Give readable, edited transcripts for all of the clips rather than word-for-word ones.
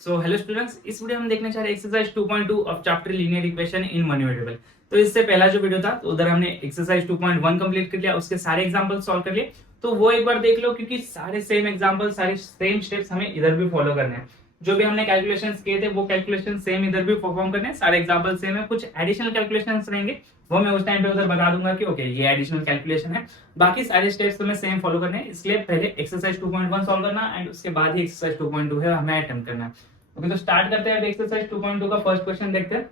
So hello students, इस video में देखने चाह रहे exercise 2.2 of chapter linear equation in one variable. तो इससे पहला जो वीडियो था तो उधर हमने एक्सरसाइज 2.1 कंप्लीट कर लिया, उसके सारे एग्जांपल सॉल्व कर लिए। तो वो एक बार देख लो, क्योंकि सारे सेम एग्जांपल, सारे सेम स्टेप्स हमें इधर भी फॉलो करने हैं। जो भी हमने कैलकुलेशंस किए थे वो कैलकुलेशन सेम इधर भी परफॉर्म करने हैं। सारे एग्जांपल सेम है, कुछ एडिशनल कैलकुलेशंस रहेंगे, वो मैं उस टाइम पे उधर बता दूंगा कि ओके ये एडिशनल कैलकुलेशन है। बाकी सारे स्टेप्स तुम्हें सेम फॉलो करने हैं, इसलिए पहले एक्सरसाइज 2.1 सॉल्व करना एंड उसके बाद ही एक्सरसाइज 2.2 है हमें अटेम्प्ट करना है। ओके, तो स्टार्ट करते हैं। एक्सरसाइज 2.2 का फर्स्ट क्वेश्चन देखते हैं।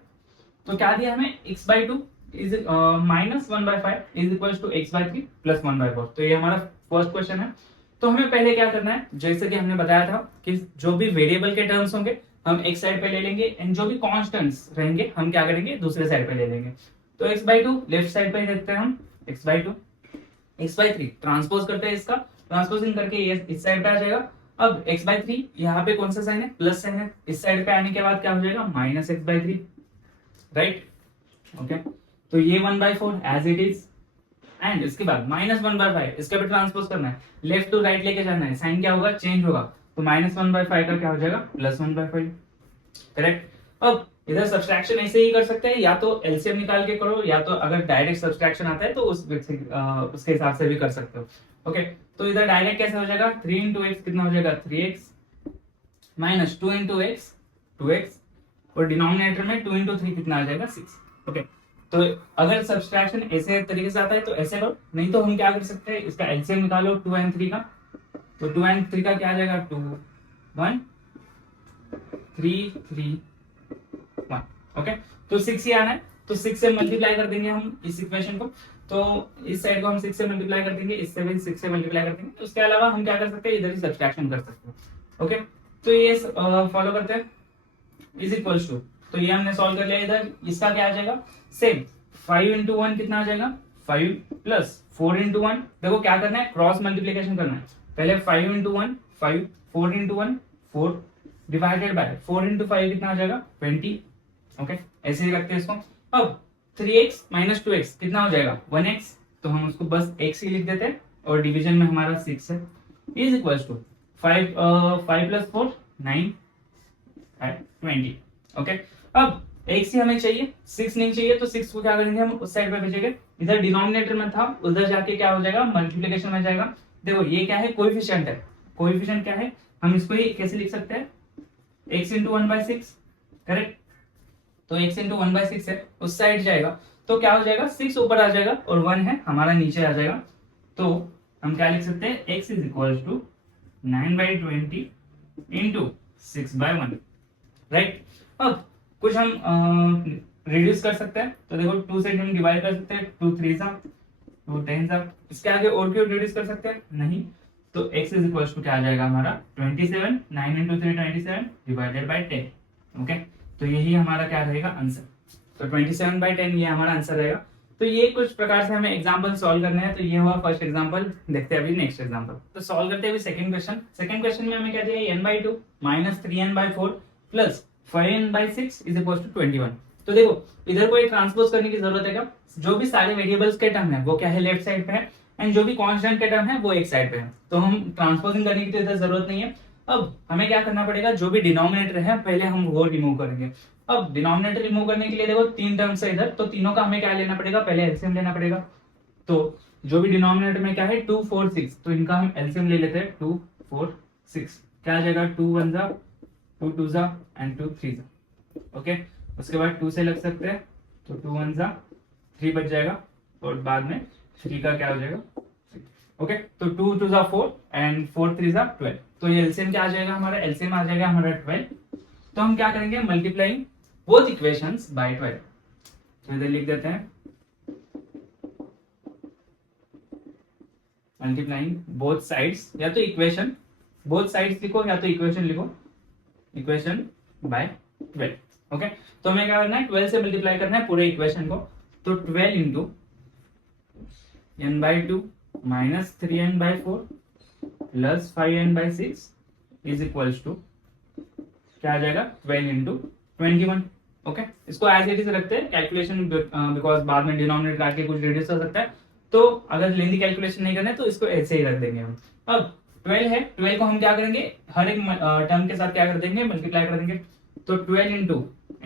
तो क्या दिया हमें, x/2 is -1/5 is equal to x/3 plus 1/4। तो ये हमारा फर्स्ट क्वेश्चन है। तो हमें पहले क्या करना है, जैसे कि हमने बताया था कि जो भी वेरिएबल के टर्म्स होंगे हम एक साइड पे ले लेंगे एंड जो भी कांस्टेंट्स रहेंगे हम क्या करेंगे, दूसरे साइड पे ले लेंगे। तो x/2 लेफ्ट साइड पे देखते हैं हम, x/2 x/3 ट्रांसपोज करते हैं, इसका ट्रांसपोजिंग करके ये इस साइड पे आ जाएगा। अब x/3 यहाँ पे कौन सा साइन है, प्लस साइन है, इस साइड पे आने के बाद क्या हो जाएगा, -x/3, राइट। ओके, तो ये 1/4 एज इट इज एंड इसके बाद -1/5 इसके पे ट्रांसपोज करना है, लेफ्ट टू राइट लेके जाना है, साइन क्या होगा, चेंज होगा। तो -1/5 का क्या हो जाएगा, +1/5, करेक्ट। अब इधर सब्सट्रैक्शन ऐसे ही कर सकते हैं, या तो एलसीएम निकाल के करो, या तो अगर डायरेक्ट सब्सट्रैक्शन आता है तो उसके हिसाब से भी कर सकते हो। ओके, तो इधर डायरेक्ट कैसे हो जाएगा, 3 इंटू एक्स कितना हो जाएगा, 3x minus 2 into x 2x, और डिनोमिनेटर में 2 इंटू 3 कितना आ जाएगा, 6। ओके, तो अगर सब्सट्रैक्शन ऐसे तरीके से आता है तो ऐसे करो, नहीं तो हम क्या कर सकते हैं, इसका एलसीएम निकालो 2 एंड 3 का। तो 2 एंड 3 का क्या आ जाएगा, 2 1 3 3 1। ओके, तो 6 ही आना है, तो 6 से मल्टीप्लाई कर देंगे हम इस इक्वेशन को। तो इस साइड को हम 6 से मल्टीप्लाई कर देंगे, इससे भी 6 से मल्टीप्लाई कर देंगे। उसके अलावा हम क्या कर सकते हैं, इधर ही सब्सट्रैक्शन कर सकते हैं। ओके, तो ये फॉलो करते हैं, इज इक्वल्स टू, तो ये हमने सॉल्व कर लिया। इधर इसका क्या आ जाएगा, सेम 5 इंटू 1 कितना आ जाएगा, 5 प्लस 4 इंटू 1। देखो क्या करना है, क्रॉस मल्टीप्लीकेशन करना है। पहले 5 into 1 5, 4 into 1 4, divided by 4 into 5 कितना आ जाएगा, 20। ओके, ऐसे ही रखते हैं इसको। अब 3x माइनस 2x कितना हो जाएगा, 1x, तो हम उसको बस x ही लिख देते हैं, और डिवीजन में हमारा 6 है, is equals to 5 plus 4 9 20। Okay, अब x ही हमें चाहिए, 6 नहीं चाहिए, तो 6 को क्या करेंगे हम उस साइड पे भेजेंगे। इधर डिनोमिनेटर में था, उधर जाके क्या हो जाएगा, मल्टीप्लिकेशन में जाएगा। देखो ये क्या है, कोएफिशिएंट है। कोएफिशिएंट क्या है, हम इसको ही कैसे लिख सकते हैं, x इंटू 1/6, करेक्ट। तो x इंटू 1/6 है, उस साइड जाएगा तो क्या हो जाएगा, 6 ऊपर आ जाएगा और 1 है हमारा नीचे आ जाएगा। तो हम क्या लिख सकते हैं, x is equal to 9/20 into 6/1, right. अब कुछ हम रिड्यूस कर सकते हैं, तो देखो 2 से हम डिवाइड कर सकते हैं, 2 3 सा 2 10 सा, इसके आगे और क्यों रिड्यूस कर सकते हैं, नहीं। तो x इज इक्वल टू क्या आ जाएगा हमारा 27, 9 इंटू 3 27 डिवाइडेड बाई 10। ओके, तो यही हमारा क्या रहेगा आंसर। तो 27/10 ये हमारा आंसर रहेगा। तो ये कुछ प्रकार से हमें एग्जांपल सॉल्व करने हैं। तो ये हुआ फर्स्ट एग्जांपल, देखते हैं अभी नेक्स्ट एग्जांपल। तो सॉल्व करते हैं अभी सेकंड क्वेश्चन। सेकंड क्वेश्चन में हमें क्या दिया, n/2 minus 3n/4 plus 5n/6 is equal to 21। तो देखो इधर कोई ट्रांसपोज करने की जरूरत है क्या, जो भी सारे वेरिएबल्स के टर्म है वो क्या है, लेफ्ट साइड पे है, एंड जो भी कांस्टेंट के टर्म है वो एक साइड पे है। तो हम ट्रांसपोजिंग करने की तो इधर जरूरत नहीं है। अब हमें क्या करना पड़ेगा, जो भी डिनोमिनेटर है पहले हम वो रिमूव करेंगे। अब डिनोमिनेटर रिमूव करने के लिए देखो 3 टर्म्स है इधर, तो तीनों का हमें क्या लेना पड़ेगा, पहले एलसीएम लेना पड़ेगा। तो जो भी डिनोमिनेटर में क्या है 2 4 6, तो इनका हम एलसीएम ले लेते हैं। 2 4 6 क्या आ जाएगा, 2 1 जा 2 2 जा एंड 2 3 जा। ओके, उसके बाद 2 से लग सकते हैं, तो 2 1 जा 3 बच जाएगा, और बाद में 3 का क्या हो जाएगा 6। ओके, तो 2 2 जा 4 एंड 4 3 जा 12। तो ये एलसीएम क्या आ जाएगा हमारा, एलसीएम आ जाएगा हमारा 12। तो हम क्या करेंगे, मल्टीप्लाइंग बोथ इक्वेशंस बाय 12। तो इधर लिख देते हैं मल्टीप्लाइंग बोथ साइड्स, या तो इक्वेशन बोथ साइड्स लिखो या तो इक्वेशन लिखो, इक्वेशन बाय 12। ओके, तो हमें क्या करना है, 12 से मल्टीप्लाई करना है पूरे इक्वेशन को। तो 12 into n/2 minus 3n/4 plus 5n/6 is equals to क्या आ जाएगा, 12 इंटू 21। ओके, इसको एज इट इज रखते हैं कैलकुलेशन, बिकॉज बाद में डिनोमिनेटर आके कुछ रिड्यूस हो सकता है। तो अगर लेंथी कैलकुलेशन नहीं करना है तो इसको ऐसे ही रख देंगे हम। अब 12 है, 12 को हम क्या करेंगे, हर एक टर्म के साथ क्या कर देंगे, मल्टीप्लाई कर देंगे। तो 12 into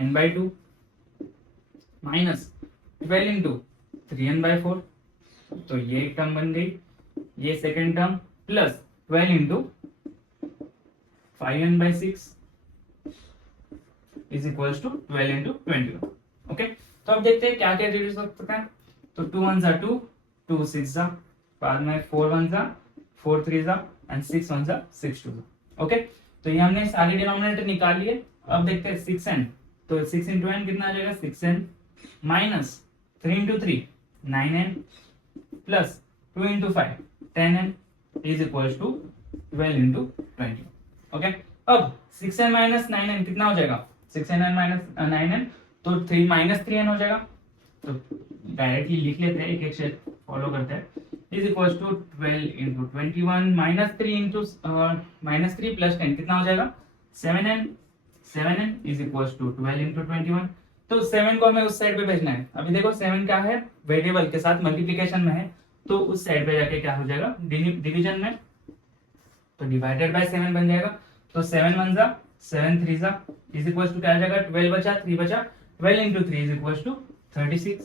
n/2 minus 12 into 3n/4, तो ये एक टर्म बन गई, ये second term, plus 12 into 5n/6 is equals to 12 into 21। Okay, तो अब देखते हैं क्या क्या रिड्यूस हो सकता है। तो 2 1 जा 2, 2 6 जा, बाद में 4 1 जा, 4 3 जा एंड 6 1 जा, 6 2 जा। ओके, तो ये हमने सारे डिनोमिनेटर निकाल लिए। अब देखते हैं 6n, तो 6 इंटू n कितना आ जाएगा, 6n minus 3 into 3 9n plus 2 into 5 10n is equals to 12 into 20। Okay, अब 6n माइनस 9n कितना हो जाएगा, 6n माइनस 9n, तो 3 माइनस 3n हो जाएगा। तो डायरेक्टली लिख लेते हैं, एक एक स्टेप फॉलो करते हैं। Is equals to 12 into 21 minus 3 into minus 3 plus 10 कितना हो जाएगा, 7n। 7n is equals to 12 into 21। तो 7 को हमें उस साइड पे भेजना है। अभी देखो 7 क्या है, वेरिएबल के साथ मल्टीप्लिकेशन में है, तो उस साइड पे जाके क्या हो जाएगा, डिवीजन में, तो डिवाइडेड बाय 7 बन जाएगा। तो 7 1 जा 7 3 जा इज इक्वल्स टू क्या आ जाएगा, 12 बचा 3 बचा, 12 इंटू 3 इज इक्वल्स टू 36।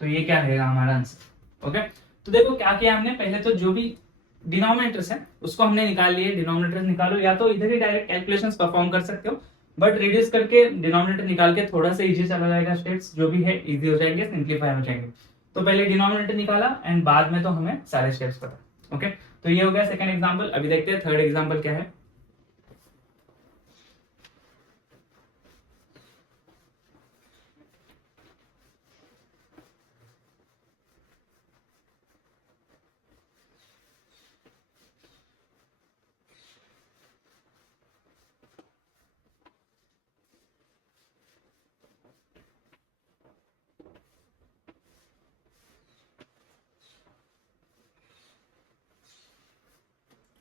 तो ये क्या रहेगा हमारा आंसर। ओके, तो देखो क्या किया हमने, पहले तो जो भी डिनोमिनेटर्स है उसको हमने निकाल लिए। डिनोमिनेटर्स निकालो, या तो इधर ही डायरेक्ट कैलकुलेशंस परफॉर्म कर सकते हो, बट रिड्यूस करके डिनोमिनेटर निकाल के थोड़ा सा इजी चला जाएगा, स्टेप्स जो भी है इजी हो जाएंगे, सिंप्लीफाई हो जाएंगे। तो पहले डिनोमिनेटर निकाला एंड बाद में तो हमें सारे स्टेप्स पता। ओके, तो ये हो गया सेकंड एग्जांपल। अभी देखते हैं थर्ड एग्जांपल क्या है।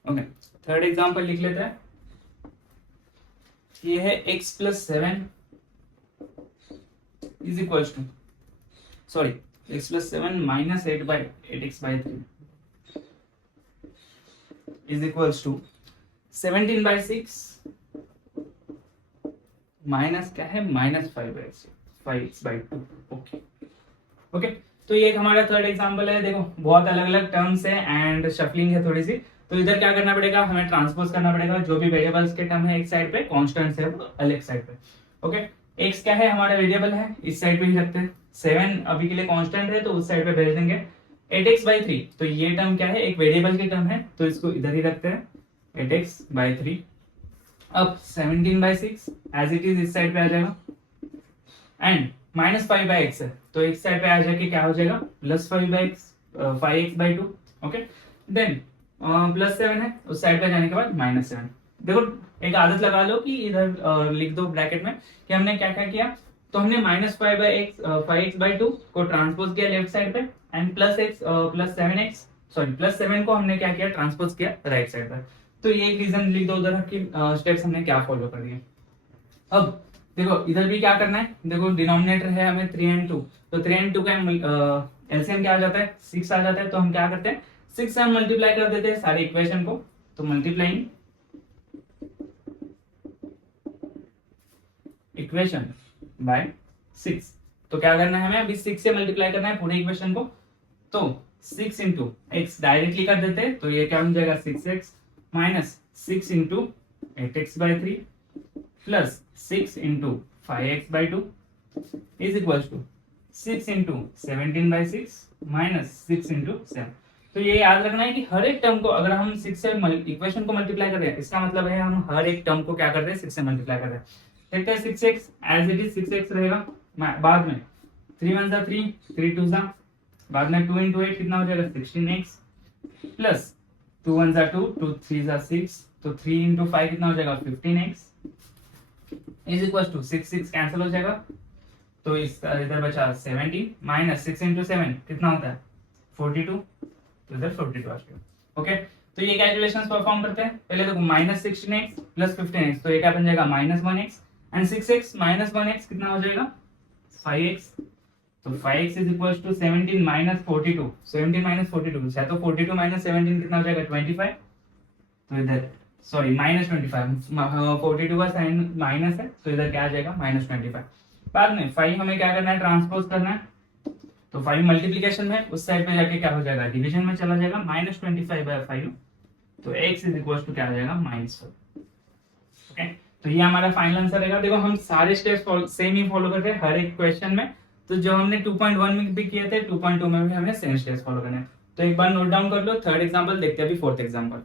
ओके, थर्ड एग्जांपल लिख लेते हैं। ये है x plus 7 is equals to, sorry, x plus 7 minus 8x/3 is equals to 17/6 minus क्या है, माइनस 5x/2। ओके ओके, तो ये एक हमारा थर्ड एग्जांपल है। देखो बहुत अलग अलग टर्म्स है एंड शफलिंग है थोड़ी सी, तो इधर क्या करना पड़ेगा, हमें ट्रांसपोज करना पड़ेगा। जो भी वेरिएबल्स के टर्म है एक साइड पे, कांस्टेंट्स है वो अलग साइड पे। ओके, x क्या है, हमारा वेरिएबल है, इस साइड पे ही रखते हैं। 7 अभी के लिए कांस्टेंट है, तो उस साइड पे भेज देंगे। 8x/3, तो ये टर्म क्या है, एक वेरिएबल की टर्म है, तो इसको इधर ही रखते हैं, 8x/3। अब 17/6 एज इट इज इस साइड पे आ जाएगा, एंड माइनस 5/x है, तो एक साइड पे आ जाके क्या हो जाएगा, plus 5x/2। Okay, then plus 7 है, उस साइड पे जाने के बाद -7। देखो एक आदत लगा लो कि इधर लिख दो ब्रैकेट में कि हमने क्या क्या किया। तो हमने -5x/2 को ट्रांसपोज किया लेफ्ट साइड पे, एंड प्लस 7 को हमने क्या किया, ट्रांसपोज किया राइट साइड पे। तो ये एक रीजन लिख दो उधर कि स्टेप्स हमने क्या फॉलो कर दिए। अब देखो इधर भी क्या करना है, देखो डिनोमिनेटर है हमें 3 and 2, तो 3 and 2 का एलसीएम क्या आ जाता है, 6 आ जाता है। तो हम क्या करते हैं, 6 से हम मल्टीप्लाई कर देते हैं सारे इक्वेशन को। तो मल्टीप्लाइंग इक्वेशन बाय 6, तो क्या करना है हमें, अभी 6 से मल्टीप्लाई करना है पूरे इक्वेशन को। तो 6 इंटू एक्स डायरेक्टली कर देते हैं, तो ये क्या हो जाएगा, 6x minus 6 into 8x/3 plus 6 into 5x/2 is equal to 6 into 17/6 minus 6 into 7। तो ये याद रखना है कि हर एक टर्म को अगर हम 6 से इक्वेशन को मल्टीप्लाई कर रहे हैं, इसका मतलब है हम हर एक टर्म को क्या कर रहे हैं, 6 से मल्टीप्लाई कर रहे हैं। देखते हैं 6x as it is 6x रहेगा, बाद में 3 1 जा 3, 3 2 जा, बाद में 2 इंटू 8 कितना हो जाएगा, 16x प्लस 2 1 जा 2, 2 3 जा 6, तो 3 इंटू 5 कितना हो जाएगा, 15x is equal to 6 cancel हो जाएगा। तो इसका इधर बचा 70 माइनस 6 इंटू 7 कितना होता है, 42, तो इधर 42 आ गया। ओके, तो ये कैलकुलेशंस परफॉर्म करते हैं। पहले देखो -16x प्लस 15x, तो ये क्या बन जाएगा, -1x, and 6x minus 1x कितना हो जाएगा, 5x। तो 5x is equal to 17 minus 42, 17 minus 42 है, तो 42 माइनस 17 कितना हो जाएगा, 25। तो इधर सॉरी -25, 42 का साइन माइनस है तो इधर क्या आ जाएगा -25। बाद में 5 हमें क्या करना है, ट्रांसपोज करना है, तो 5 मल्टीप्लीकेशन में उस साइड पे जाके क्या हो जाएगा, डिवीजन में चला जाएगा, -25/5, तो x इज इक्वल टू क्या आ जाएगा, -4। ओके, तो ये हमारा फाइनल आंसर रहेगा। देखो हम सारे स्टेप्स सेम ही फॉलो करते हैं हर एक क्वेश्चन में, तो जो हमने 2.1 में भी किए थे 2.2 में भी हमें सेम स्टेप्स फॉलो करने हैं। तो एक बार नोट डाउन कर लो। थर्ड एग्जांपल देखते हैं अभी, फोर्थ एग्जांपल।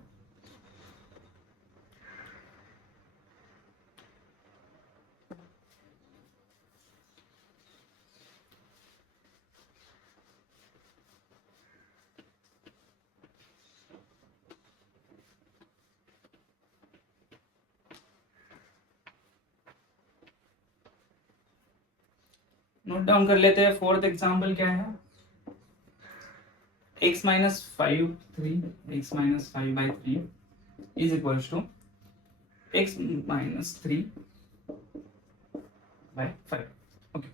नोट डाउन कर लेते हैं। फोर्थ एग्जांपल क्या है, x minus 5/3 is equal to x minus 3/5। Okay,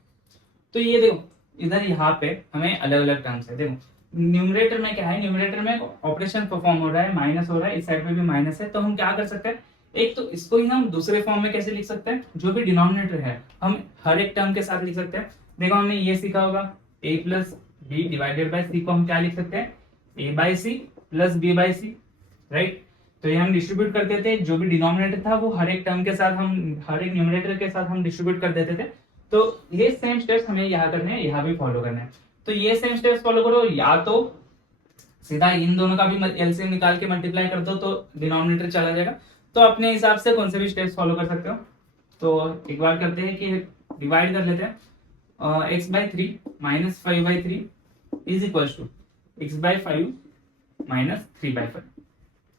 तो ये देखो इधर यहाँ पे हमें अलग अलग टर्म्स है। देखो न्यूमरेटर में क्या है, न्यूमरेटर में ऑपरेशन परफॉर्म हो रहा है, माइनस हो रहा है, इस साइड पे भी माइनस है, तो हम क्या कर सकते हैं, एक तो इसको ही हम दूसरे फॉर्म में कैसे लिख सकते हैं, जो भी डिनोमिनेटर है हम हर एक टर्म के साथ लिख सकते हैं। देखो हमने ये सीखा होगा, a plus B divided by C को हम क्या लिख सकते हैं, a by C plus B by C, right. तो ये हम डिस्ट्रीब्यूट कर देते थे, जो भी डिनोमिनेटर था वो हर एक टर्म के साथ हम, हर एक न्यूमरेटर के साथ हम डिस्ट्रीब्यूट कर देते थे। तो ये सेम स्टेप्स हमें यहाँ करने हैं, यहाँ भी फॉलो करने हैं। तो ये सेम स्टेप्स फॉलो करो, या तो सीधा इन दोनों का भी एलसीएम निकाल के मल्टीप्लाई कर दो तो डिनोमिनेटर चला जाएगा। तो अपने हिसाब से कौन से भी स्टेप्स फॉलो कर सकते हो। तो एक बार करते हैं कि डिवाइड कर लेते हैं, x/3 minus 5/3 is equal to x/5 minus 3/5।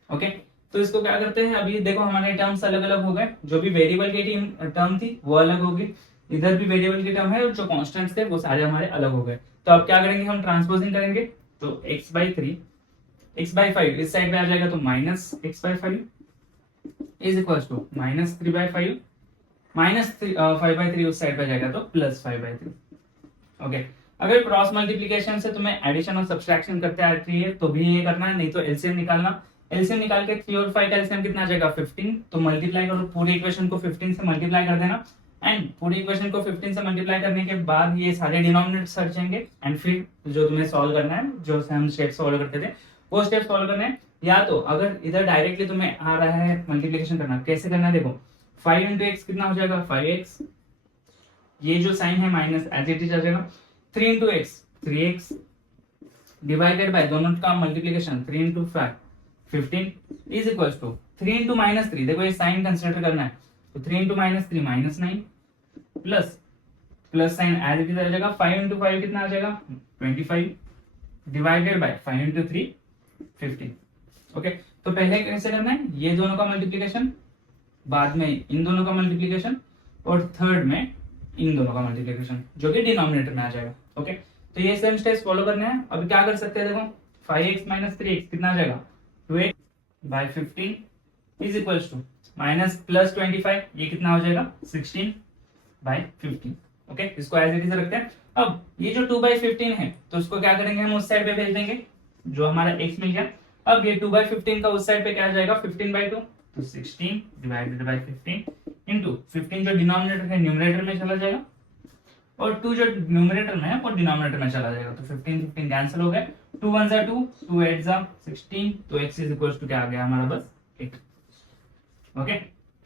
Okay, तो इसको क्या करते हैं, अभी देखो हमारे टर्म्स अलग अलग हो गए, जो भी वेरिएबल की टर्म थी वो अलग होगी, इधर भी वेरिएबल की टर्म है और जो कांस्टेंट्स थे वो सारे हमारे अलग हो गए। तो अब क्या करेंगे, हम ट्रांसपोजिंग करेंगे, तो x/3 x/5 इस साइड पे आ जाएगा, तो minus x/5 is equal to minus 3/5, minus 5/3 उस साइड पे जाएगा तो प्लस 5/3। ओके, अगर क्रॉस मल्टीप्लीकेशन से तुम्हें एडिशन और सब्सट्रैक्शन करते आती है तो भी ये करना है, नहीं तो एलसीएम निकालना। एलसीएम निकाल के 3 और 5 का एलसीएम कितना आ जाएगा, 15, तो मल्टीप्लाई करो, पूरी इक्वेशन को 15 से मल्टीप्लाई कर देना, एंड पूरी इक्वेशन को 15 से मल्टीप्लाई करने के बाद ये सारे डिनोमिनेटर्स हटेंगे, एंड फिर जो तुम्हें सॉल्व करना है, जो हम स्टेप्स फॉलो करते थे वो स्टेप्स फॉलो करना है। या तो अगर इधर डायरेक्टली तुम्हें आ रहा है मल्टीप्लीकेशन करना, कैसे करना है, देखो 5 इंटू एक्स कितना हो जाएगा, 5x, ये जो साइन है माइनस एज इट इज आ जाएगा, 3 into x 3x divided by दोनों का multiplication 3 into 5 15 is equal to 3 into minus 3, देखो ये साइन कंसिडर करना है, तो 3 into minus 3 -9 plus plus sign as it is आ जाएगा, 5 इंटू 5 कितना आ जाएगा 25 डिवाइडेड बाय 5 इंटू 3 15। ओके, तो पहले कैसे करना है, ये दोनों का मल्टीप्लीकेशन, बाद में इन दोनों का मल्टीप्लीकेशन, और थर्ड में इन दोनों का मल्टीप्लीकेशन जो कि डिनोमिनेटर में आ जाएगा। ओके, तो ये सेम स्टेप्स फॉलो करने हैं। अभी क्या कर सकते हैं, देखो 5x माइनस 3x कितना आ जाएगा, 2x by 15 is equal to minus plus 25, ये कितना हो जाएगा 16 बाय 15। ओके, इसको एज इट इज रखते हैं। अब ये जो 2/15 है तो उसको क्या करेंगे, हम उस साइड पे भेज देंगे, जो हमारा x मिल गया। अब ये 2/15 का उस साइड पे क्या आ जाएगा, 15/2, तो 16 डिवाइडेड बाय 15 इंटू 15 जो डिनोमिनेटर है न्यूमरेटर में चला जाएगा, और 2 जो न्यूमरेटर में है वो डिनोमिनेटर में चला जाएगा, तो 15 कैंसिल हो गए, 2 1 जा 2, 2 8 जा 16, तो x इज इक्वल टू क्या आ गया हमारा, बस 1। ओके,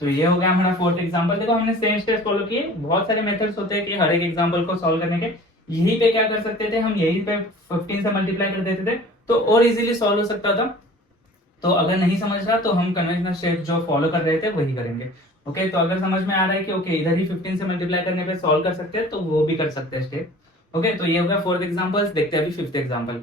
तो ये हो गया हमारा फोर्थ एग्जांपल। देखो हमने सेम स्टेप्स फॉलो किए। बहुत सारे मेथड्स होते हैं कि हर एक एग्जांपल को सॉल्व करने के, यहीं पे क्या कर सकते थे हम, यहीं पे 15 से मल्टीप्लाई कर देते थे तो और इजीली सॉल्व हो सकता था। तो अगर नहीं समझ रहा तो हम कन्वेंशनल स्टेप जो फॉलो कर रहे थे वही करेंगे। ओके, तो अगर समझ में आ रहा है कि ओके इधर ही 15 से मल्टीप्लाई करने पे सॉल्व कर सकते हैं तो वो भी कर सकते हैं स्टेप। ओके, तो ये हो गया फोर्थ एग्जांपल। देखते हैं अभी फिफ्थ एग्जांपल।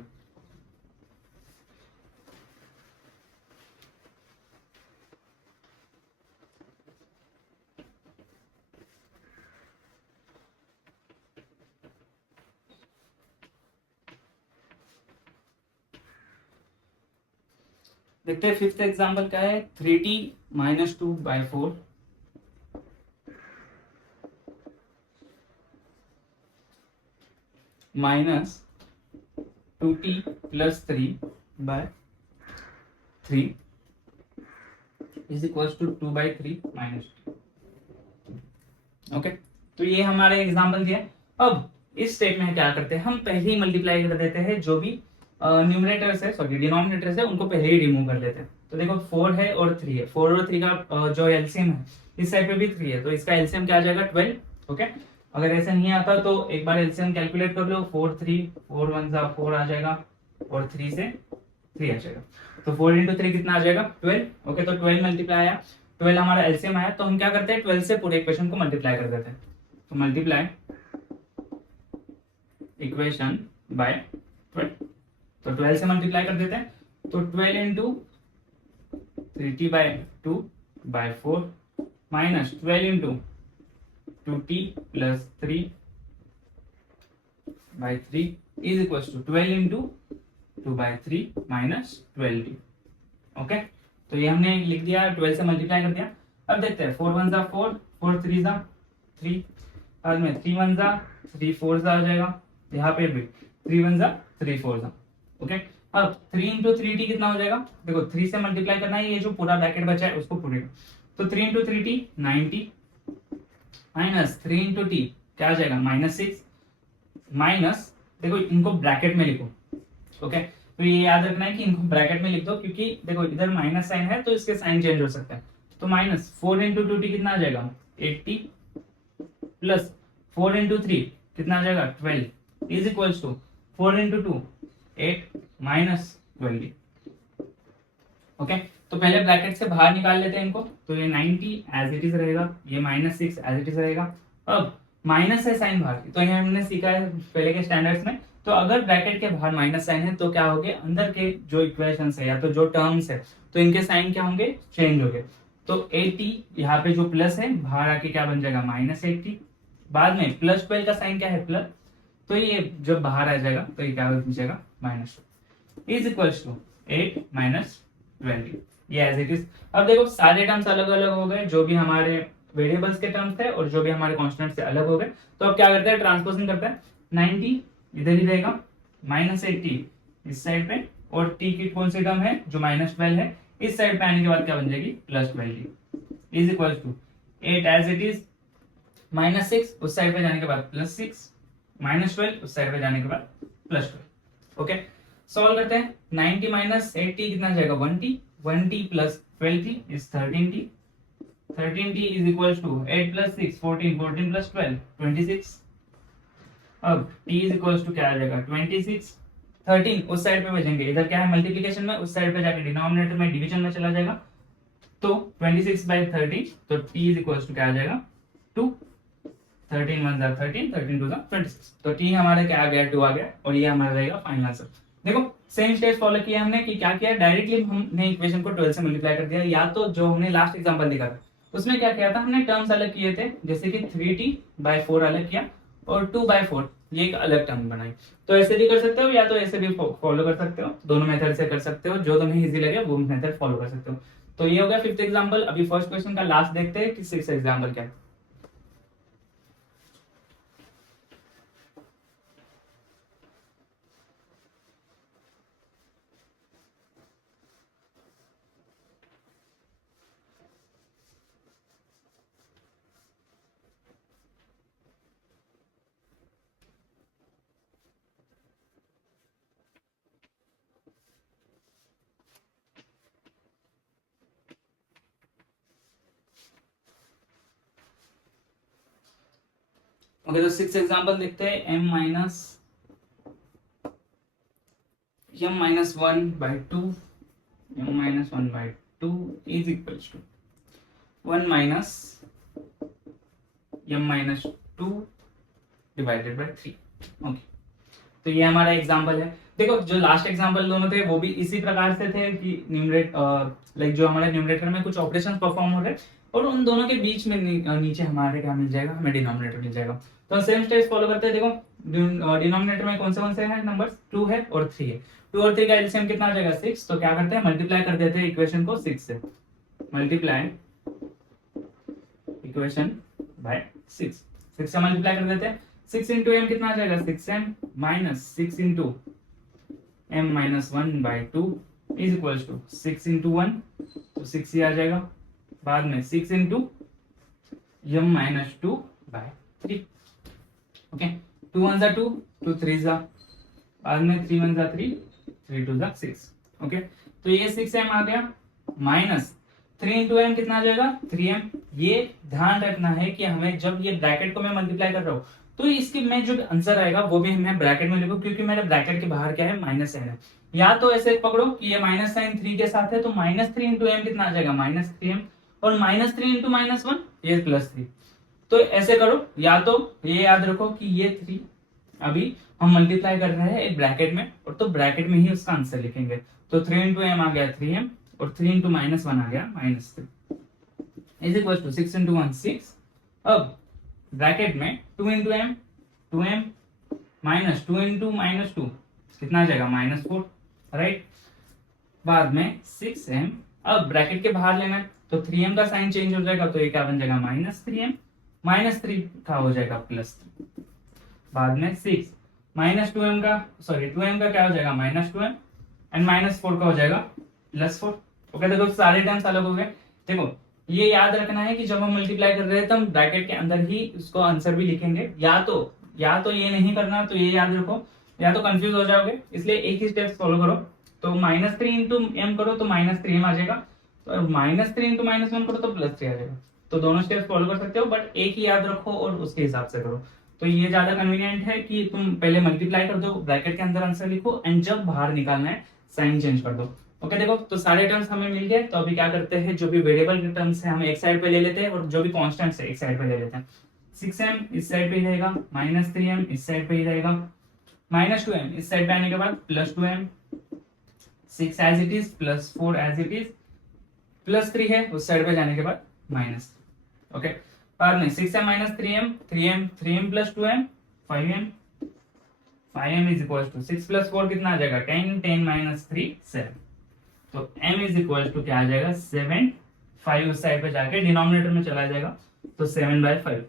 देखते हैं फिफ्थ एग्जांपल क्या है, 3t minus 2/4 minus 2t plus 3/3 is equal to 2/3 minus. Okay, तो ये हमारे एग्जाम्पल दिया। अब इस स्टेप में क्या करते हैं, हम पहले ही मल्टीप्लाई कर देते हैं, जो भी न्यूमरेटर है सॉरी डिनोमिनेटर है उनको पहले ही रिमूव कर देते हैं। तो देखो 4 है और 3 है, 4 और 3 का जो एलसीएम है, इस साइड पे भी 3 है, तो इसका एलसीएम क्या आ जाएगा 12। ओके, अगर ऐसा नहीं आता तो एक बार एलसीएम कैलकुलेट कर लो, 4 3 4 1 जा 4 आ जाएगा और 3 से 3 आ जाएगा, तो 4 इंटू 3 कितना आ जाएगा 12। ओके, तो 12 मल्टीप्लाई आया, 12 हमारा एलसीएम आया, तो हम क्या करते हैं 12 से पूरे इक्वेशन को मल्टीप्लाई कर देते हैं। तो मल्टीप्लाई इक्वेशन बाय 12, तो 12 से मल्टीप्लाई कर देते हैं, तो 12 into 3t/2/4 minus 12 into 2t+3/3 is equal to 12 into 2/3 minus 12t। Okay, तो ये हमने लिख दिया, 12 से मल्टीप्लाई कर दिया। अब देखते हैं 4 1 जा 4, 4 3 जा 3, बाद में 3 1 जा 3 4 जा आ जाएगा, यहाँ पे भी 3 1 जा 3 4 जा। ओके, अब 3 इंटू 3t कितना हो जाएगा, देखो 3 से मल्टीप्लाई करना है, ये जो पूरा ब्रैकेट बचा है उसको पूरे, तो 3 into 3t 90 minus 3 into t क्या आ जाएगा -6 माइनस, देखो इनको ब्रैकेट में लिखो। ओके, तो ये याद रखना है कि इनको ब्रैकेट में लिख दो, क्योंकि देखो इधर माइनस साइन है तो इसके साइन चेंज हो सकता है। तो माइनस 4 इंटू 2t कितना आ जाएगा 80 प्लस 4 इंटू 3 कितना आ जाएगा 12 is equal to 4 into 2 8 minus 12। Okay, तो पहले ब्रैकेट से बाहर निकाल लेते हैं इनको, तो ये 90 एज इट इज रहेगा, ये -6 एज इट इज रहेगा। अब माइनस है साइन बाहर, तो ये हमने सीखा है पहले के स्टैंडर्ड्स में, तो अगर ब्रैकेट के बाहर माइनस साइन है तो क्या होंगे, अंदर के जो इक्वेशंस है या तो जो टर्म्स है तो इनके साइन क्या होंगे, चेंज होंगे। तो 80 यहाँ पे जो प्लस है बाहर आके क्या बन जाएगा -80, बाद में +12 का साइन क्या है प्लस, तो ये जब बाहर आ जाएगा तो ये क्या हो जाएगा -2 इज इक्वल टू 8 माइनस 20, ये एज इट इज। अब देखो सारे टर्म्स अलग अलग हो गए, जो भी हमारे वेरिएबल्स के टर्म्स थे और जो भी हमारे कांस्टेंट से अलग हो गए, तो अब क्या करते हैं ट्रांसपोजिंग करते हैं, 90 इधर ही रहेगा, -80 इस साइड पे, और t की कौन सी टर्म है जो -12 है, इस साइड पे आने के बाद क्या बन जाएगी +20 is equal to 8 as it is, -6 उस साइड पे जाने के बाद +6 -12 उस साइड पे जाने के बाद +12। ओके, सॉल्व करते हैं, 90 माइनस 80 कितना जाएगा 1t, 1t plus 12t is 13t, 13t is equal to 8 plus 6 14, 14 plus 12 26। अब t इज इक्वल टू क्या आ जाएगा 26, 13 उस साइड पे भेजेंगे, इधर क्या है मल्टीप्लिकेशन में, उस साइड पे जाके डिनोमिनेटर में डिवीजन में चला जाएगा, तो 26/13, तो t इज इक्वल टू क्या आ जाएगा 2, 13 1 जा 13, 13 2 जा 26, तो t हमारा क्या आ गया 2 आ गया, और ये हमारा रहेगा फाइनल आंसर। देखो सेम स्टेज फॉलो किया हमने कि क्या किया, डायरेक्टली हमने इक्वेशन को 12 से मल्टीप्लाई कर दिया, या तो जो हमने लास्ट एग्जांपल देखा था उसमें क्या किया था, हमने टर्म्स अलग किए थे, जैसे कि 3t/4 अलग किया और 2/4 ये एक अलग टर्म बनाई। तो ऐसे भी कर सकते हो या तो ऐसे भी फॉलो कर सकते हो, दोनों मेथड से कर सकते हो, जो तुम्हें इजी लगे वो मेथड फॉलो कर सकते हो। तो ये हो गया 5th एग्जाम्पल। अभी फर्स्ट क्वेश्चन का लास्ट देखते हैं कि 6th एग्जाम्पल क्या है। ओके, तो 6th एग्जाम्पल देखते हैं, m minus 1/2 is equal to 1 minus m-2 divided by 3। Okay, तो ये हमारा एग्जाम्पल है। देखो जो लास्ट एग्जाम्पल दोनों थे वो भी इसी प्रकार से थे कि न्यूमरेट लाइक जो हमारे न्यूमरेटर में कुछ ऑपरेशन परफॉर्म हो रहे और उन दोनों के बीच में नीचे हमारे क्या मिल जाएगा, हमें डिनोमिनेटर मिल जाएगा। तो सेम स्टेज फॉलो करते हैं। देखो डिनोमिनेटर में कौन से हैं नंबर्स, 2 है और 3 है। 2 और 3 का एलसीएम कितना आ जाएगा 6, तो क्या करते हैं मल्टीप्लाई कर देते हैं इक्वेशन को 6 से, मल्टीप्लाई इक्वेशन बाय 6 से मल्टीप्लाई कर देते हैं। 6 इंटू एम कितना आ जाएगा 6m minus 6 into m-1/2 is equal to 6 into 1 तो 6 ही आ जाएगा बाद में 6 इंटू m माइनस 2/3। ओके, 2 1 जा 2, 2 3 जा, बाद में 3 1 जा 3, 3 2 जा 6। ओके, तो ये 6m आ गया, माइनस 3 इंटू एम कितना आ जाएगा 3m। ये ध्यान रखना है कि हमें जब ये ब्रैकेट को मैं मल्टीप्लाई कर रहा हूँ तो इसकी मैं जो आंसर आएगा वो भी मैं ब्रैकेट में लिखूं, क्योंकि मेरे ब्रैकेट के बाहर क्या है माइनस साइन है। या तो ऐसे पकड़ो कि ये माइनस साइन 3 के साथ है, तो माइनस 3 इंटू एम कितना आ जाएगा माइनस 3m, और माइनस 3 इंटू -1 ये +3। तो ऐसे करो, या तो ये याद रखो कि ये 3 अभी हम मल्टीप्लाई कर रहे हैं एक ब्रैकेट में, और तो ब्रैकेट में ही उसका आंसर लिखेंगे। तो 3 इंटू एम आ गया 3m, और 3 इंटू -1 आ गया -3 इज इक्वल टू 6 इंटू 1 6। अब ब्रैकेट में 2 into M 2m minus 2 into -2 कितना आ जाएगा -4, राइट। बाद में 6m, अब ब्रैकेट के बाहर लेना है तो 3m का साइन चेंज हो जाएगा, तो ये क्या बन जाएगा -3m, -3 का हो जाएगा +3। बाद में 6 -2m का, सॉरी 2m का क्या हो जाएगा -2m, एंड -4 का हो जाएगा +4। ओके, देखो सारे टर्म्स अलग हो गए। देखो ये याद रखना है कि जब हम मल्टीप्लाई कर रहे हैं तो हम ब्रैकेट के अंदर ही उसको आंसर भी लिखेंगे। या तो ये नहीं करना, तो ये याद रखो, या तो कंफ्यूज हो जाओगे, इसलिए एक ही स्टेप फॉलो करो। तो -3 इंटू एम करो तो -3m आ जाएगा, तो -3 इंटू -1 करो तो +3 आ जाएगा। तो दोनों स्टेप फॉलो कर सकते हो, बट एक ही याद रखो और उसके हिसाब से करो। तो ये ज्यादा कन्वीनियंट है कि तुम पहले मल्टीप्लाई कर दो, ब्रैकेट के अंदर आंसर लिखो, एंड जब बाहर निकालना है साइन चेंज कर दो। ओके, देखो तो सारे टर्म्स हमें मिल गए। तो अभी क्या करते हैं, जो भी वेरिएबल के टर्म्स है हम एक साइड पे ले लेते हैं, और जो भी कांस्टेंट्स है एक साइड पे ले लेते हैं। 6m इस साइड पे ही रहेगा, -3m इस साइड पे ही रहेगा, -2m इस साइड पे आने के बाद +2m, 6 as it is, +4 as it is, +3 है उस साइड पे जाने के बाद माइनस। ओके, बाद में 6m -3m, 3m + 2m 5m, 5m is equal to 6 + 4 कितना आ जाएगा 10, 10 - 3 7। तो m इज इक्वल टू क्या आ जाएगा 7, 5 उस साइड पे जाके डिनोमिनेटर में चला जाएगा, तो 7/5।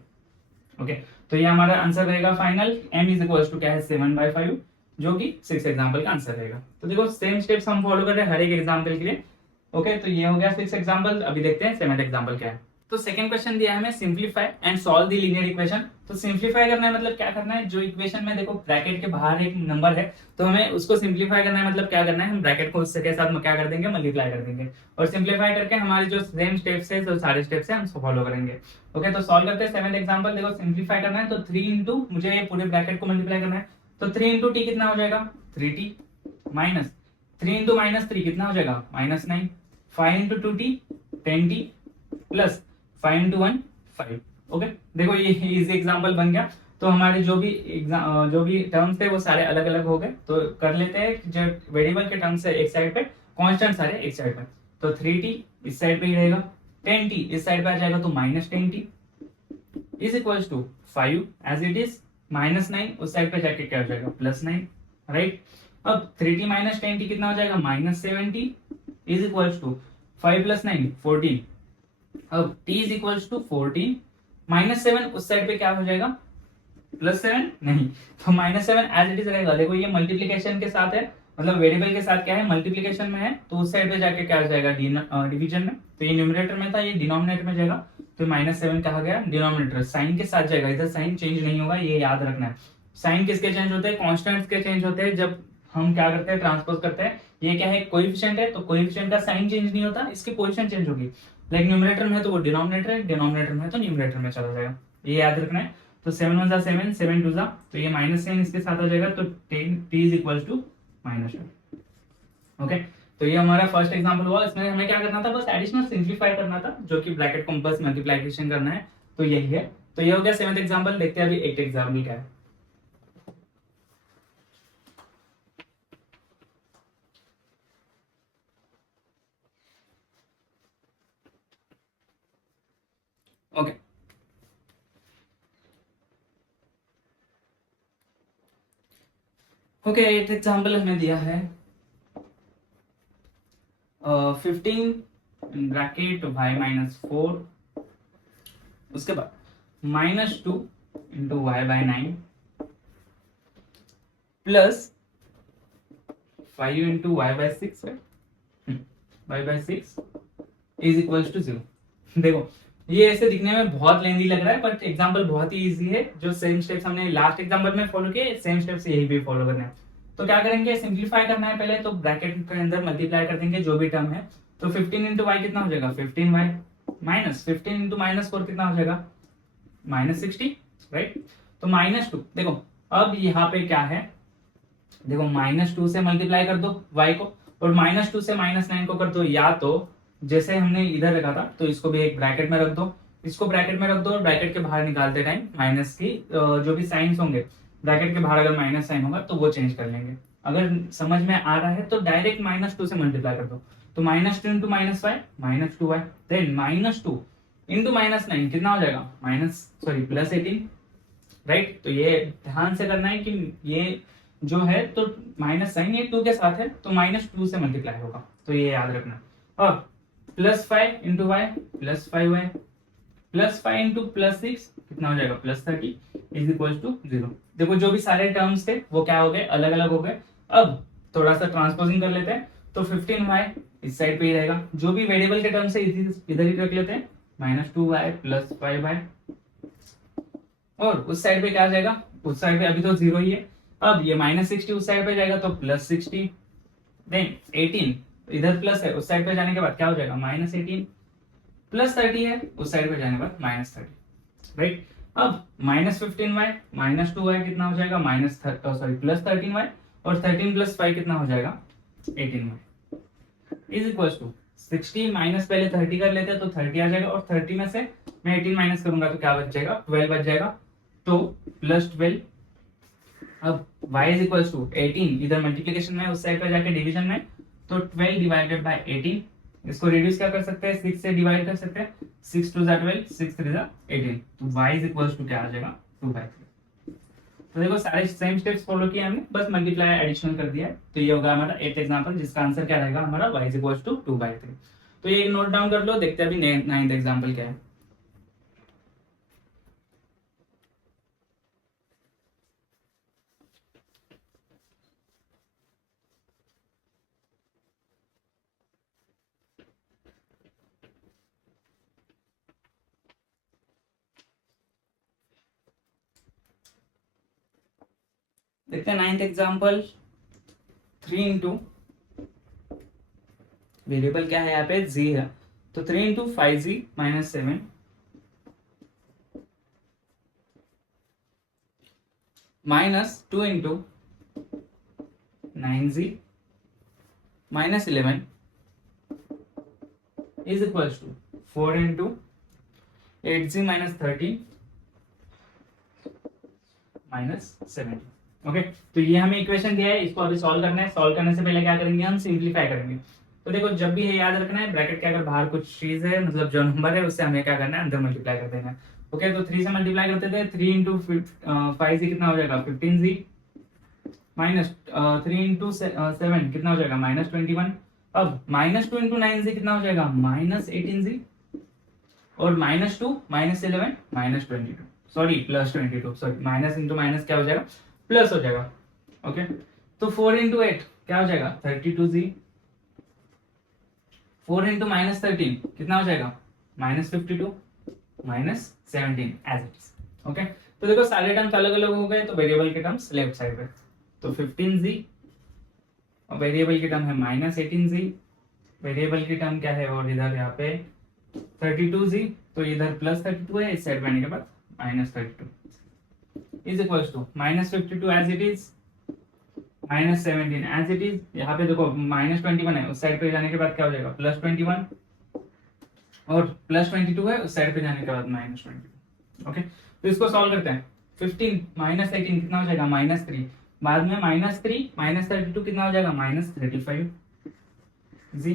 ओके, तो ये हमारा आंसर रहेगा final. m is equal to क्या है 7/5, जो कि 6 एग्जाम्पल का आंसर रहेगा। तो देखो सेम स्टेप्स हम फॉलो कर रहे हैं हर एक एग्जाम्पल के लिए। ओके, तो ये हो गया 6 एग्जाम्पल। अभी देखते हैं 7th एग्जाम्पल क्या है। तो सेकंड क्वेश्चन दिया है हमें, simplify and solve the linear equation. तो सिंप्लीफाई करना है मतलब क्या करना है, जो इक्वेशन में देखो ब्रैकेट के बाहर एक नंबर है तो हमें उसको सिंप्लीफाई करना है। मतलब क्या करना है, हम ब्रैकेट को उसके साथ क्या कर देंगे मल्टीप्लाई कर देंगे, और सिंप्लीफाई करके हमारे जो सेम स्टेप्स है, जो सारे स्टेप्स है हम फॉलो करेंगे। ओके, तो सॉल्व करते हैं 7th एग्जाम्पल। देखो सिंप्लीफाई करना है तो 3 इंटू, मुझे ये पूरे ब्रैकेट को मल्टीप्लाई करना है, तो 3 इंटू टी कितना हो जाएगा 3t, माइनस 3 इंटू -3 कितना हो जाएगा -9, 5 into 2t 10t, plus 5 into 1 5। Okay, देखो ये इजी एग्जांपल बन गया। तो हमारे जो भी टर्म्स थे वो सारे अलग अलग हो गए। तो कर लेते हैं, जो वेरिएबल के टर्म्स है एक साइड पे, कांस्टेंट सारे एक साइड पे। तो 3t इस साइड पे ही रहेगा, 10t इस साइड पे आ जाएगा, तो -10t is equal to 5 as it is, -9 उस साइड पे जाके क्या हो जाएगा +9, राइट। अब 3t - 10t कितना हो जाएगा -7t इज इक्वल टू 5 + 9 14। अब t इज इक्वल टू 14, -7 उस साइड पे क्या हो जाएगा +7 नहीं, तो -7 एज इट इज रहेगा। देखो ये मल्टीप्लीकेशन के साथ है, मतलब वेरिएबल के साथ क्या है मल्टीप्लीकेशन में है, तो उस साइड पे जाके क्या हो जाएगा डिवीजन में। तो ये न्यूमरेटर में था, ये डिनोमिनेटर में जाएगा, तो -7 कहा गया डिनोमिनेटर, साइन के साथ जाएगा, इधर साइन चेंज नहीं होगा, ये याद रखना है। साइन किसके चेंज होते हैं, कॉन्स्टेंट्स के चेंज होते हैं जब हम क्या करते हैं ट्रांसपोज करते हैं। ये क्या है कोएफिशिएंट है, तो कोएफिशिएंट का साइन चेंज नहीं होता, इसकी पोजीशन चेंज होगी। लाइक न्यूमरेटर में है तो वो डिनोमिनेटर है, डिनोमिनेटर में है तो न्यूमरेटर में चला जाएगा, ये याद रखना है। तो 7 1 जा 7, 7 2 जा, तो ये -10 इसके साथ आ जाएगा, तो 10 t is equal to -1। Okay, तो ये हमारा फर्स्ट एग्जांपल हुआ। इसमें हमें क्या करना था, बस एडिशनल सिंप्लीफाई करना था, जो कि ब्रैकेट को बस मल्टीप्लिकेशन करना है, तो यही है। तो ये हो गया 7th एग्जांपल। देखते हैं अभी 8th एग्जांपल क्या है। ओके, ओके 8th एग्जांपल हमें दिया है 15 ब्रैकेट y - 4, उसके बाद -2 into y/9 plus 5 into y/6 है, y/6 इज इक्वल टू 0। देखो ये ऐसे दिखने में बहुत लेंदी लग रहा है, बट एग्जांपल बहुत ही इजी है। जो सेम स्टेप्स हमने लास्ट एग्जांपल में फॉलो किए, सेम स्टेप्स यही भी फॉलो करना है। तो क्या करेंगे, सिंप्लीफाई करना है पहले, तो ब्रैकेट के अंदर मल्टीप्लाई कर देंगे जो भी टर्म है। तो 15 इंटू वाई कितना हो जाएगा, 15y माइनस 15 इंटू -4 कितना हो जाएगा, -60, राइट। तो -2, देखो अब यहाँ पे क्या है, देखो -2 से मल्टीप्लाई कर दो y को, और -2 से -9 को कर दो, या तो जैसे हमने इधर रखा था तो इसको भी एक ब्रैकेट में रख दो, इसको ब्रैकेट में रख दो, और ब्रैकेट के बाहर निकालते टाइम माइनस की जो भी साइंस होंगे ब्रैकेट के बाहर अगर माइनस साइन होगा तो वो चेंज कर लेंगे। अगर समझ में आ रहा है तो डायरेक्ट -2 से मल्टीप्लाई कर दो। तो -2 into -y -2y, then -2 into -9 कितना हो जाएगा, +18, राइट। तो ये ध्यान से करना है कि ये जो है तो माइनस साइन ये 2 के साथ है तो -2 से मल्टीप्लाई होगा, तो ये याद रखना। अब +5 इंटू वाई +5y +5 इंटू +6 कितना हो जाएगा, +30 इज इक्वल टू 0। देखो जो भी सारे टर्म्स थे वो क्या हो गए, अलग अलग हो गए। अब थोड़ा सा ट्रांसपोजिंग कर लेते हैं, तो 15y इस साइड पे ही रहेगा, जो भी वेरिएबल के टर्म्स है इधर ही रख लेते हैं, -2y +5y, और उस साइड पे क्या आ जाएगा, उस साइड पे अभी तो 0 ही है। अब ये -60 उस साइड पे जाएगा तो +60, देन 18 इधर प्लस है, उस साइड पे जाने के बाद क्या हो जाएगा, -18, +30 है उस साइड पे जाने के बाद -30, राइट। अब -15y -2y कितना हो जाएगा, +13y, और 13 + 5 कितना हो जाएगा, 18y is equal to 60 minus पहले 30 कर लेते हैं तो 30 आ जाएगा, और 30 में से मैं 18 माइनस करूंगा तो क्या बच जाएगा, 12 बच जाएगा, तो +12। अब y इज इक्वल टू 18, इधर मल्टीप्लीकेशन में उस साइड पे जाके डिवीजन में, तो 12 डिवाइडेड बाय 18, इसको रिड्यूस क्या कर सकते हैं, 6 से डिवाइड कर सकते हैं, 6 2 12, 6 3 18, तो y इज इक्वल टू क्या आ जाएगा, 2/3। तो देखो सारे सेम स्टेप्स फॉलो किए हमने, बस मल्टीप्लाई एडिशनल कर दिया है। तो ये होगा हमारा 8th एग्जांपल, जिसका आंसर क्या रहेगा हमारा, y इज इक्वल टू 2/3। तो ये नोट डाउन कर लो, देखते हैं अभी 9th एग्जांपल क्या है। देखते हैं 9th एग्जांपल, 3 इंटू वेरिएबल क्या है यहाँ पे, z है, तो 3 into 5z -7 -2 into 9z -11 is equal to 4 into 8z -13 -70। Okay, तो ये हमें इक्वेशन दिया है, इसको अभी सॉल्व करना है। सॉल्व करने से पहले क्या करेंगे, हम सिंप्लीफाई करेंगे। तो देखो जब भी ये याद रखना है, ब्रैकेट के अगर बाहर कुछ चीज है, मतलब जो नंबर है उससे हमें क्या करना है, अंदर मल्टीप्लाई कर देना है। ओके, तो 3 से मल्टीप्लाई करते थे, 3 इंटू 5 कितना हो जाएगा, 15z माइनस 3 इंटू 7 कितना हो जाएगा, -21। अब -2 इंटू 9z कितना हो जाएगा, -18z, और -2 -11 -22, sorry +22, sorry minus into minus क्या हो जाएगा, प्लस हो जाएगा। ओके, तो 4 इंटू 8 क्या हो जाएगा, 32z, 4 इंटू -13 कितना हो जाएगा, -52 -17 एज इट इज। ओके, तो देखो सारे टर्म्स अलग अलग हो गए, तो वेरिएबल के टर्म्स लेफ्ट साइड पे, तो 15z, और वेरिएबल की टर्म है -18z, वेरिएबल की टर्म क्या है, और इधर यहाँ पे 32z, तो इधर +32 है, इस साइड पे आने के बाद -32 is equal to -52 as it is, -17 as it is. यहाँ पे देखो -21 है, उस साइड पे जाने के बाद क्या हो जाएगा, +21, और +22 है, उस साइड पे जाने के बाद -22। ओके, तो इसको सॉल्व करते हैं। 15 -18 कितना हो जाएगा, -3, बाद में -3 -32 कितना हो जाएगा, -35 जी,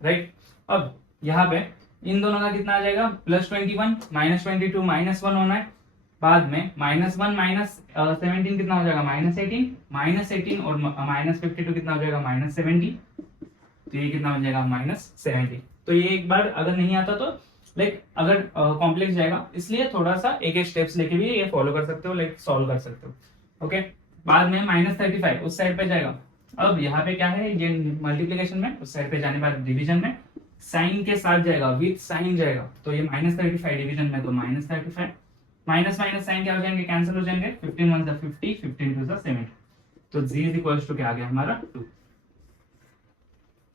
राइट। अब यहाँ पे इन दोनों का कितना आ जाएगा, +21 -22 -1 होना है, बाद में -1 -17 कितना हो जाएगा, -18 और -52 कितना हो जाएगा, -70, तो ये कितना हो जाएगा, -70। तो ये एक बार अगर नहीं आता तो लाइक अगर कॉम्प्लेक्स जाएगा, इसलिए थोड़ा सा एक एक स्टेप्स लेके भी ये फॉलो कर सकते हो, लाइक सॉल्व कर सकते हो। ओके, बाद में -35 उस साइड पे जाएगा। अब यहाँ पे क्या है, ये मल्टीप्लीकेशन में उस साइड पे जाने बाद डिवीजन में, साइन के साथ जाएगा, विथ साइन जाएगा, तो ये -35 डिवीजन में, तो -35 माइनस माइनस साइन क्या हो जाएंगे, कैंसिल हो जाएंगे, 15 1 50, 15 2 70, तो z इज इक्वल टू क्या आ गया हमारा 2।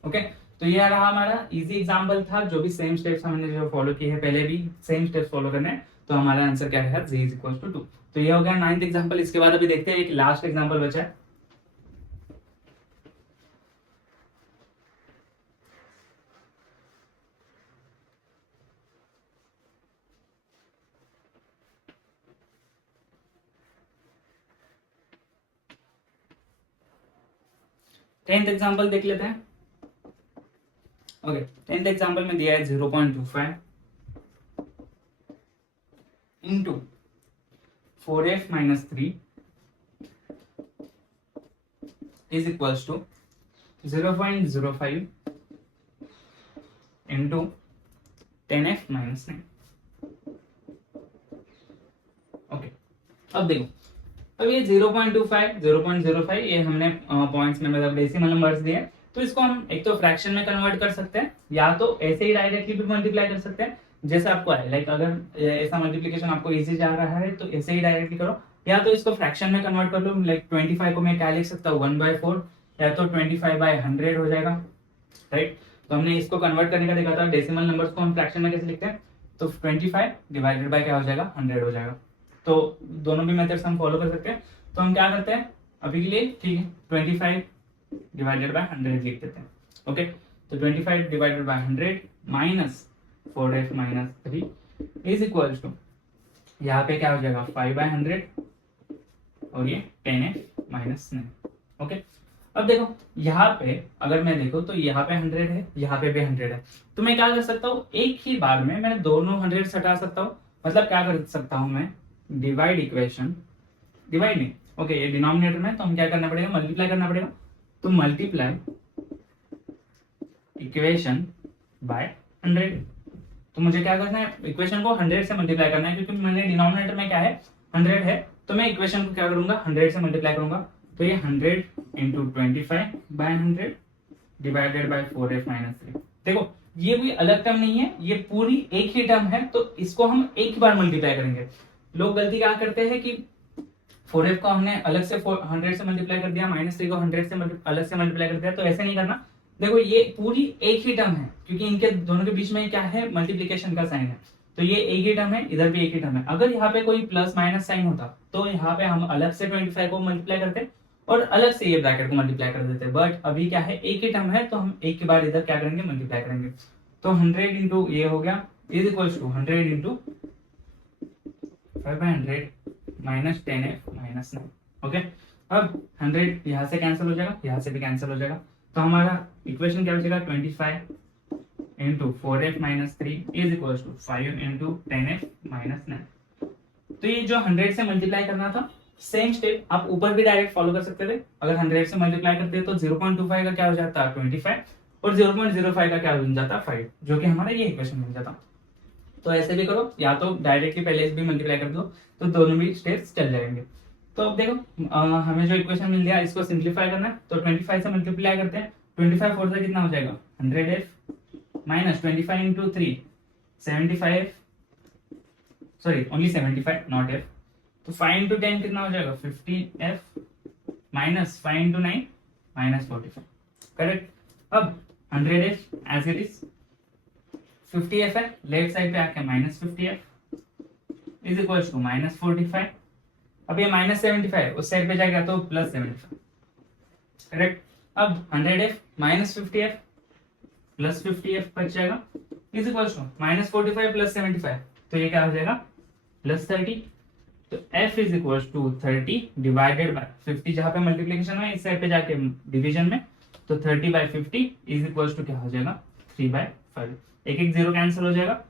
ओके, तो ये रहा हमारा इजी एग्जांपल था, जो भी सेम स्टेप्स हमने जो फॉलो किए हैं पहले भी सेम स्टेप्स फॉलो करने हैं, तो हमारा आंसर क्या है, z इज इक्वल टू 2। तो ये हो गया 9th एग्जांपल। इसके बाद अभी देखते हैं एक लास्ट एग्जांपल बचा है। टेंथ एग्जांपल देख लेते हैं। ओके, टेंथ एग्जांपल में दिया है 0.25 into 4f minus 3 is equals to 0.05 into 10f minus 9। Okay, अब देखो, अब ये 0.05 ये हमने पॉइंट्स में मतलब डेसिमल नंबर्स दिए, तो इसको हम एक तो फ्रैक्शन में कन्वर्ट कर सकते हैं, या तो ऐसे ही डायरेक्टली भी मल्टीप्लाई कर सकते हैं जैसे आपको है। लाइक अगर ऐसा मल्टीप्लिकेशन आपको इजी जा रहा है तो ऐसे ही डायरेक्टली करो, या तो इसको फ्रैक्शन में कन्वर्ट कर लो। लाइक 25 को मैं क्या लिख सकता हूँ, 1/4, या तो 25/100 हो जाएगा, राइट। तो हमने इसको कन्वर्ट करने का देखा था, डेसिमल नंबर्स को हम फ्रैक्शन में कैसे लिखते हैं, तो 25 डिवाइडेड बाय क्या हो जाएगा, 100 हो जाएगा। तो दोनों भी मेथड्स हम फॉलो कर सकते हैं। तो हम क्या करते हैं अभी के लिए, ठीक है, 25 डिवाइडेड बाय 100 लिख देते हैं। ओके, तो 25 divided by 100 minus 4f minus 3 is equal to, यहाँ पे क्या हो जाएगा 5/100 और ये 10f माइनस 9। ओके, अब देखो यहाँ पे अगर मैं देखो तो यहाँ पे 100 है, यहाँ पे भी 100 है, तो मैं क्या कर सकता हूँ, एक ही बार में मैं दोनों 100 हटा सकता हूँ। मतलब क्या कर सकता हूँ मैं, डिवाइड इक्वेशन, डिवाइड नहीं, ओके, ये डिनोमिनेटर में, तो हम क्या करना पड़ेगा, मल्टीप्लाई करना पड़ेगा। तो मल्टीप्लाई इक्वेशन बाय 100, तो मुझे क्या करना है, इक्वेशन को 100 से मल्टीप्लाई करना है, क्योंकि मैंने डिनोमिनेटर में क्या है 100 है, तो मैं इक्वेशन को क्या करूंगा 100 से मल्टीप्लाई करूंगा। तो ये 100 into 25/100 divided by 4f minus 3। देखो ये कोई अलग टर्म नहीं है, ये पूरी एक ही टर्म है, तो इसको हम एक ही बार मल्टीप्लाई करेंगे। लोग गलती क्या करते हैं कि 4f को हमने अलग से 100 से मल्टीप्लाई कर दिया, -3 को 100 से अलग से मल्टीप्लाई कर दिया, तो ऐसे नहीं करना। देखो ये पूरी एक ही टर्म है, क्योंकि इनके दोनों के बीच में क्या है, मल्टीप्लिकेशन का साइन है, तो ये एक ही टर्म है, इधर भी एक ही टर्म है। अगर यहाँ पे कोई प्लस माइनस साइन होता तो यहाँ पे हम अलग से 25 को मल्टीप्लाई करते और अलग से ये ब्रैकेट को मल्टीप्लाई कर देते, बट अभी क्या है एक ही टर्म है, तो हम एक के बाद इधर क्या करेंगे, मल्टीप्लाई करेंगे। तो 100 इंटू ये हो गया is equal to 100 into 5/100 minus 10f minus 9। Okay, अब 100 यहाँ से कैंसिल हो जाएगा, यहाँ से भी कैंसिल हो जाएगा, तो हमारा इक्वेशन क्या बचेगा, 25 into 4f minus 3 is equal to 5 into 10f minus 9। तो ये जो 100 से मल्टीप्लाई करना था, सेम स्टेप आप ऊपर भी डायरेक्ट फॉलो कर सकते थे। अगर 100 से मल्टीप्लाई करते तो 0.25 का क्या हो जाता, 25, और 0.05 का क्या बन जाता, 5, जो कि हमारा ये इक्वेशन बन जाता। तो ऐसे भी करो, या तो डायरेक्टली पहले भी मल्टीप्लाई कर दो, तो दोनों भी स्टेप्स चल जाएंगे। तो अब देखो हमें जो इक्वेशन मिल गया, इसको सिंप्लीफाई करना है, तो 25 से मल्टीप्लाई करते हैं। 25 4 से कितना हो जाएगा, 100f minus 25 into 3 75, sorry only 75 not f, तो 5 इंटू 10 कितना हो जाएगा, 15f minus 5 into 9 minus 45, correct. अब 100f as it is, 50f है, लेफ्ट साइड पे आके minus 50f is equal to minus 45। अब ये माइनस 75 उस साइड पे जाएगा तो प्लस 75, करेक्ट। अब 100f minus 50f plus 50f बच जाएगा is equal to minus 45 plus 75, तो ये क्या हो जाएगा, प्लस 30। तो f is equal to 30 divided by 50, जहां पे मल्टीप्लिकेशन में इस साइड पे जाके डिवीजन में, तो 30/50 इज इक्वल टू क्या हो जाएगा, 3/5। एक एक जीरो कैंसिल हो जाएगा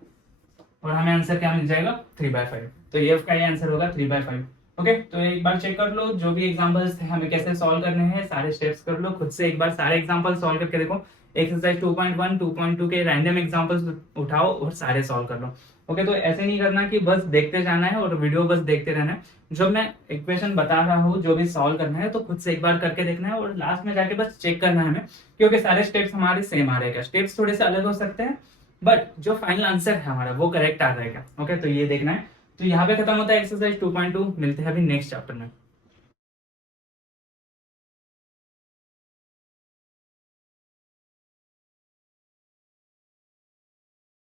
और हमें आंसर क्या मिल जाएगा, 3/5। तो ये का ये आंसर होगा 3/5। ओके, तो एक बार चेक कर लो, जो भी एग्जांपल्स थे हमें कैसे सॉल्व करने हैं, सारे स्टेप्स कर लो खुद से, एक बार सारे एग्जांपल सॉल्व करके देखो। एक्सरसाइज 2.1 2.2 के रैंडम एग्जांपल्स उठाओ और सारे सॉल्व कर लो। ओके, तो ऐसे नहीं करना कि बस देखते जाना है और वीडियो बस देखते रहना है। जब मैं इक्वेशन बता रहा हूँ, जो भी सॉल्व करना है, तो खुद से एक बार करके देखना है और लास्ट में जाके बस चेक करना है हमें, क्योंकि सारे स्टेप्स हमारे सेम आ रहेगा। स्टेप्स थोड़े से अलग हो सकते हैं बट जो फाइनल आंसर है हमारा वो करेक्ट आ जाएगा। ओके, तो ये देखना है। तो यहाँ पे खत्म होता है एक्सरसाइज 2.2। मिलते हैं अभी नेक्स्ट चैप्टर में।